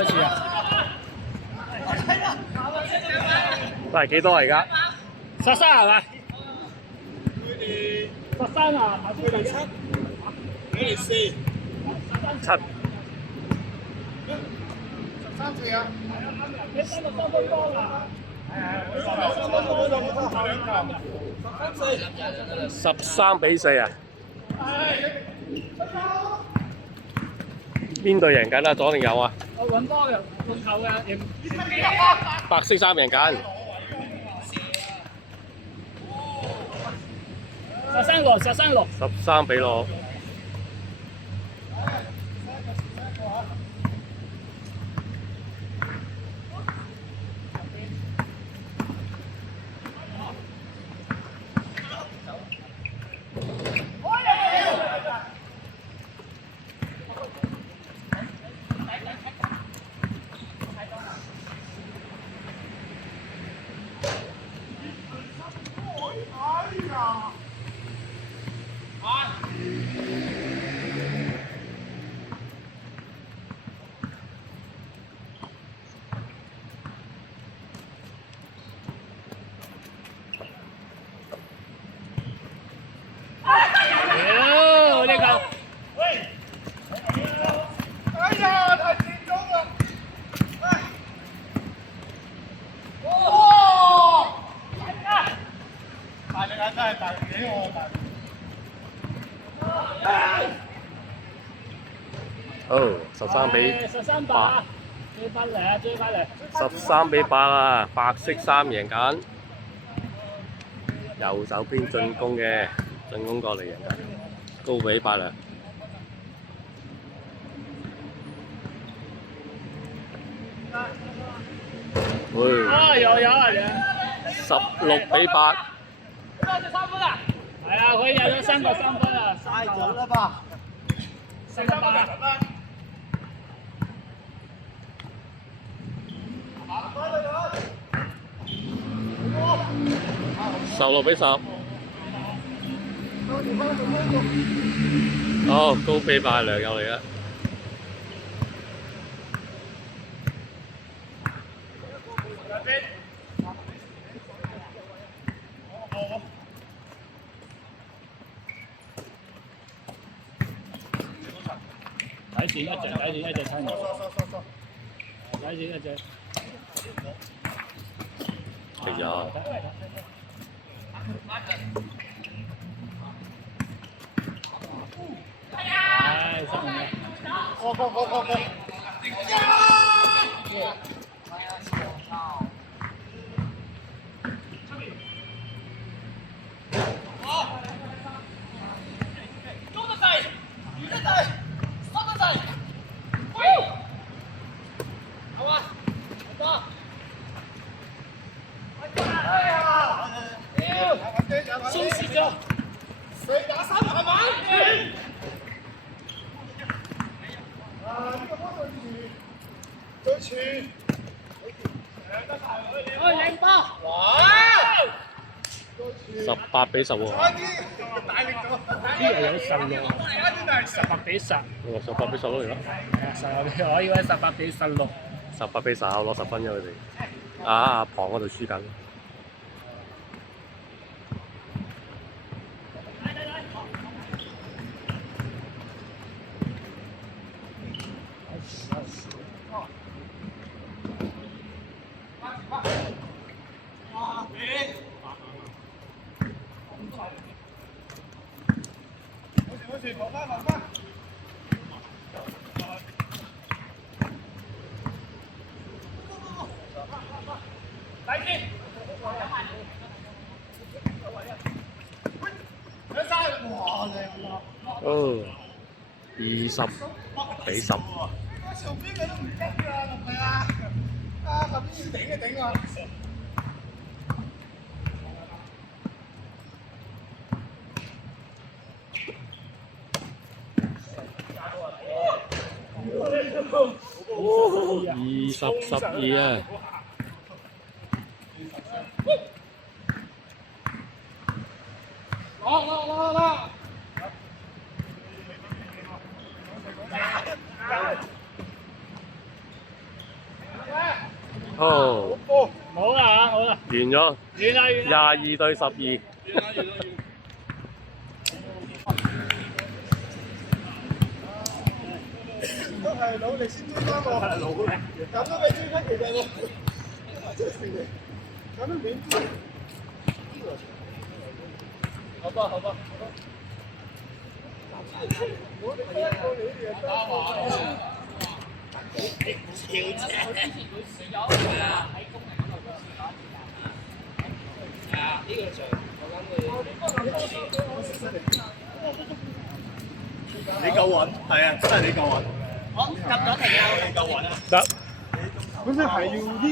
開始啊！喂，幾多而家13係咪？13啊，頭先7，你哋4， 7。13字啊！你3到3分鐘啊！13-4啊！邊隊贏緊啊？左定右啊？我揾波嘅，控球嘅，白色衫贏緊。13-6。13-6。13-8。13-8啊！白色衫贏緊，右手邊進攻嘅，進攻過嚟贏緊，高比8啊！喂！16-8。3分啊！係啊，佢有咗3個3分啊！太早了吧4-8。16-10。好，高比8梁友嚟啦！睇住一隻親人。睇住一隻。食咗。唉，失誤啦！先蝕咗，4打3係咪？呢個波對住贏波！哇18-10喎。大力咗，呢個有神喎！18-10。18-10咯，而家。我以為18-16。18-10攞10分咗佢哋。阿龐嗰度輸緊。哦，20-10。上邊佢都唔跟㗎，係咪啊？後邊要頂一頂啊！20-12啊！攞！哦，冇啦，冇啦，完咗，完啦，完啦。 22-12。都係努力先追翻我，努力咁都未追翻，其實我咁都免追。好吧，好吧。你夠穩，係啊，真係你夠穩。我入咗嚟啊！你夠穩啊！得。本身係要呢。